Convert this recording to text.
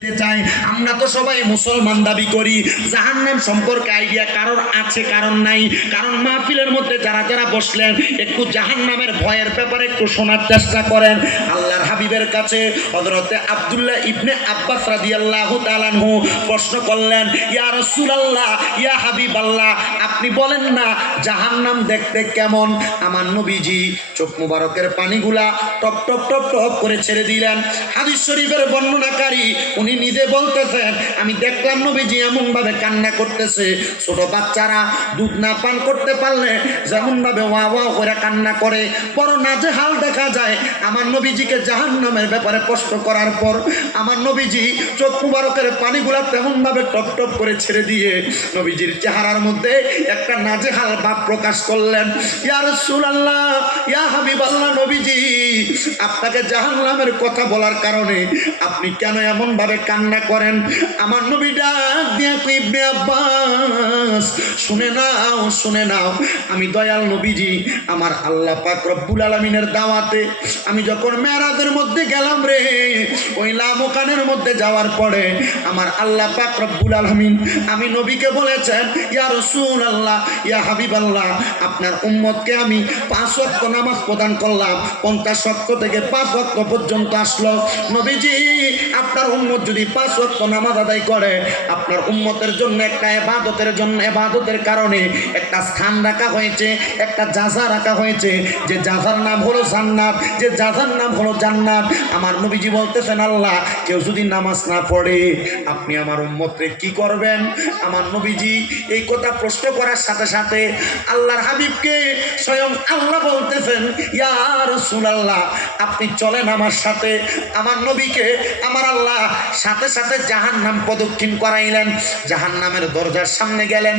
চাই। আমরা তো সবাই মুসলমান দাবি করি, জাহান্নাম সম্পর্কে আইডিয়া কারোর আছে কারণ নাই? কারণ মাহফিলের মধ্যে যারা যারা বসলেন একটু জাহান্নামের ভয়ের ব্যাপারে একটু শোনার চেষ্টা করেন। আল্লাহর হাবিবের কাছে হযরতে আব্দুল্লাহ ইবনে আব্বাস রাদিয়াল্লাহু তাআলা আনহু প্রশ্ন করলেন, ইয়া রাসূলুল্লাহ, ইয়া হাবিবাল্লাহ, আপনি বলেন না জাহান্নাম দেখতে কেমন? আমার নবীজি চোখ মুবারকের পানিগুলা টপ টপ টপ টপ করে ছেড়ে দিলেন। হাদিস শরীফের বর্ণনাকারী উনি নিজে বলতেছেন, আমি দেখলাম নবীজি এমন ভাবে কান্না করতেছে, ছোট বাচ্চারা দুধ না পান করতে পারলে যেমন ভাবে ওয়া ওয়া করে কান্না করে, বড় নাজেহাল দেখা যায়। আমার নবীজিকে জাহান্নামের ব্যাপারে প্রশ্ন করার পর আমার নবীজি চোখ মুবারকের পানিগুলা তেমন ভাবে টপ টপ করে ছেড়ে দিয়ে নবীজির চেহারার মধ্যে একটা নাজেহাল ভাব প্রকাশ করলেন। ইয়া রাসূলুল্লাহ, ইয়া হাবিবাল্লাহ, নবীজি আপনাকে জাহান্নামের কথা বলার কারণে আপনি কেন এমন ভাবে কান্না করেন? আমার নবী ডাক দিয়া কই, ইবনে আব্বাস, শুনে নাও শুনে নাও, আমি দয়াল নবীজি আমার আল্লাহ পাক রব্বুল আলামিনের দাওয়াতে আমি যখন মেরাজের মধ্যে গেলাম রে, ওই লামকানের মধ্যে যাওয়ার পরে আমার আল্লাহ পাক রব্বুল আলামিন আমি নবীকে বলেছেন, ইয়া রাসূলুল্লাহ, ইয়া হাবিবাল্লাহ, আপনার উম্মতকে আমি 5 ওয়াক্ত নামাজ প্রদান করলাম, 50 ওয়াক্ত থেকে 5 ওয়াক্ত পর্যন্ত আসলো। নবীজি আপনার উম্মত যদি 5 ওয়াক্ত নামাজ আদায় করে, আপনার উম্মতের জন্য একটা ইবাদতের কারণে একটা স্থান রাখা হয়েছে, একটা জাযা রাখা হয়েছে, যে জাযার নাম হলো জান্নাত, যে জাযার নাম হলো জান্নাত। আমার নবীজি বলতেছেন, আল্লাহ, কেউ যদি নামাজ না পড়ে আপনি আমার উম্মতকে কি করবেন? আমার নবীজি এই কথা প্রশ্ন করার সাথে সাথে আল্লাহর হাবিবকে স্বয়ং আল্লাহ বলতেছেন, ইয়া রাসূলুল্লাহ, আপনি চলেন আমার সাথে। আমার নবীকে আমার আল্লাহ সাথে সাথে জাহান্নাম প্রদক্ষিণ করাইলেন, জাহান্নামের দরজার সামনে গেলেন।